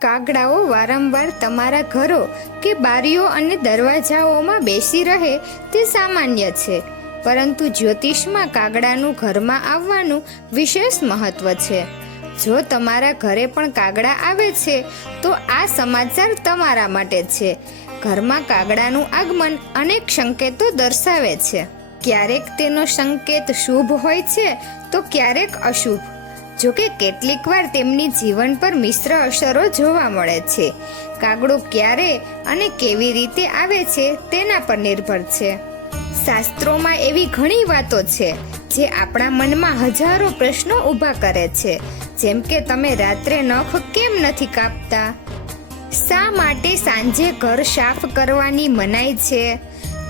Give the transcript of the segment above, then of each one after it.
કાગડાઓ વારંવાર તમારા ઘરો કે બારીઓ અને દરવાજાઓમાં બેસી રહે તે સામાન્ય છે. પરંતુ જ્યોતિષમાં કાગડાનું ઘરમાં આવવાનું વિશેષ મહત્વ છે. જો તમારા ઘરે પણ કાગડા આવે છે, તો આ સમાચાર તમારા માટે છે. ઘરમાં કાગડાનું આગમન અનેક સંકેતો દર્શાવે છે. ક્યારેક તેનો સંકેત શુભ હોય છે, તો ક્યારેક અશુભ. જોકે કેટલીક વાર તેમની જીવન પર મિશ્ર અસરો જોવા મળે છે. કાગડો ક્યારે અને કેવી રીતે આવે છે તેના પર નિર્ભર છે. શાસ્ત્રોમાં એવી ઘણી વાતો છે જે આપણા મનમાં હજારો પ્રશ્નો ઊભા કરે છે. જેમ કે, તમે રાત્રે નખ કેમ નથી કાપતા? શા માટે સાંજે ઘર સાફ કરવાની મનાઈ છે?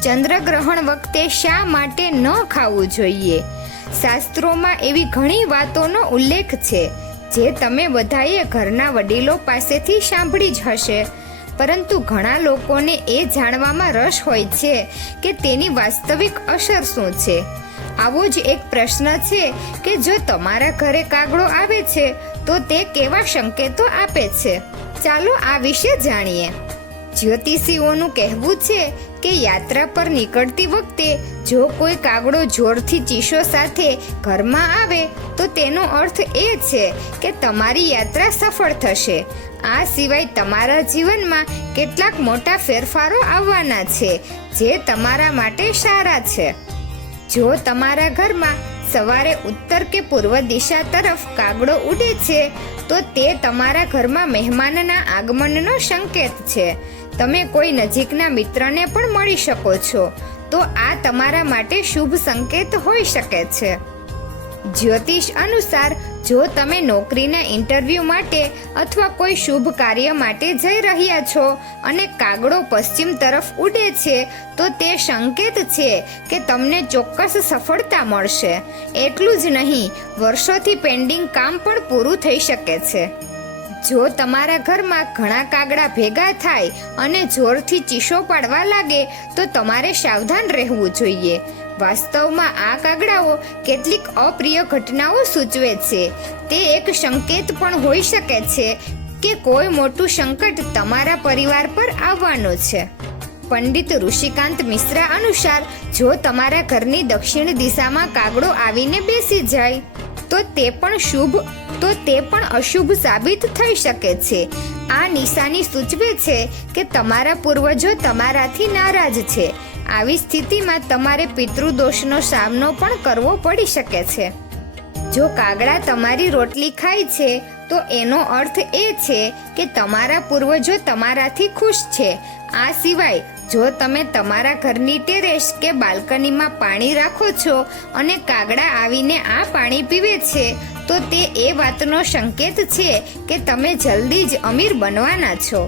ચંદ્રગ્રહણ વખતે શા માટે ન ખાવું જોઈએ? શાસ્ત્રોમાં એવી ઘણી વાતોનો ઉલ્લેખ છે, જે તમે બધાએ ઘરના વડીલો પાસેથી સાંભળી જ હશે. પરંતુ ઘણા લોકોને એ જાણવામાં રસ હોય છે કે તેની વાસ્તવિક અસર શું છે. આવો જ એક પ્રશ્ન છે કે જો તમારા ઘરે કાગડો આવે છે, તો તે કેવા સંકેતો આપે છે? ચાલો આ વિશે જાણીએ. જ્યોતિષીઓનું કહેવું છે કે યાત્રા પર નીકળતી વખતે જો કોઈ કાગડો જોરથી ચીસો સાથે ઘરમાં આવે, તો તેનો અર્થ એ છે કે તમારી યાત્રા સફળ થશે. આ સિવાય તમારા જીવનમાં કેટલાક મોટા ફેરફારો આવવાના છે, જે તમારા માટે સારા છે. જો તમારા ઘરમાં સવારે ઉત્તર કે પૂર્વ દિશા તરફ કાગડો ઉડે છે, તો તે તમારા ઘરમાં મહેમાનના આગમનનો સંકેત છે. તમે કોઈ નજીકના મિત્રને પણ મળી શકો છો, તો આ તમારા માટે શુભ સંકેત હોઈ શકે છે. જ્યોતિષ અનુસાર, જો તમે નોકરીના ઇન્ટરવ્યૂ માટે અથવા કોઈ શુભ કાર્ય માટે જઈ રહ્યા છો અને કાગડો પશ્ચિમ તરફ ઉડે છે, તો તે સંકેત છે કે તમને ચોક્કસ સફળતા મળશે. એટલું જ નહીં, વર્ષોથી પેન્ડિંગ કામ પણ પૂરું થઈ શકે છે. જો તમારા ઘરમાં ઘણા કાગડા ભેગા થાય અને જોરથી ચીસો પાડવા લાગે, તો તમારે સાવધાન રહેવું જોઈએ. વાસ્તવમાં આ કાગડાઓ કેટલીક અપ્રિય ઘટનાઓ સૂચવે છે. તે એક સંકેત પણ હોઈ શકે છે કે કોઈ મોટું સંકટ તમારા પરિવાર પર આવવાનું છે. પંડિત ઋષિકાંત મિશ્રા અનુસાર, જો તમારા ઘરની દક્ષિણ દિશામાં કાગડો આવીને બેસી જાય, તો તે પણ શુભ તો તે પણ અશુભ સાબિત થઈ શકે છે. આ નિશાની સૂચવે છે કે તમારા પૂર્વજો તમારાથી નારાજ છે. આવી સ્થિતિમાં તમારે પિતૃદોષનો સામનો પણ કરવો પડી શકે છે. જો કાગડા તમારી રોટલી ખાય છે, તો એનો અર્થ એ છે કે તમારા પૂર્વજો તમારાથી ખુશ છે. આ સિવાય, જો તમે તમારા ઘરની ટેરેસ કે બાલ્કનીમાં પાણી રાખો છો અને કાગડા આવીને આ પાણી પીવે છે તો તે એ વાતનો સંકેત છે કે તમે જલ્દી જ અમીર બનવાના છો.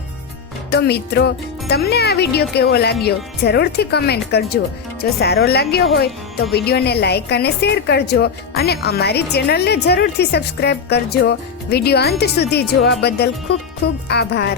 તો મિત્રો, તમને આ વીડિયો કેવો લાગ્યો જરૂરથી કમેન્ટ કરજો. જો સારો લાગ્યો હોય તો વિડીયોને લાઇક અને શેર કરજો અને અમારી ચેનલને જરૂરથી સબસ્ક્રાઈબ કરજો. વીડિયો અંત સુધી જોવા બદલ ખૂબ ખૂબ આભાર.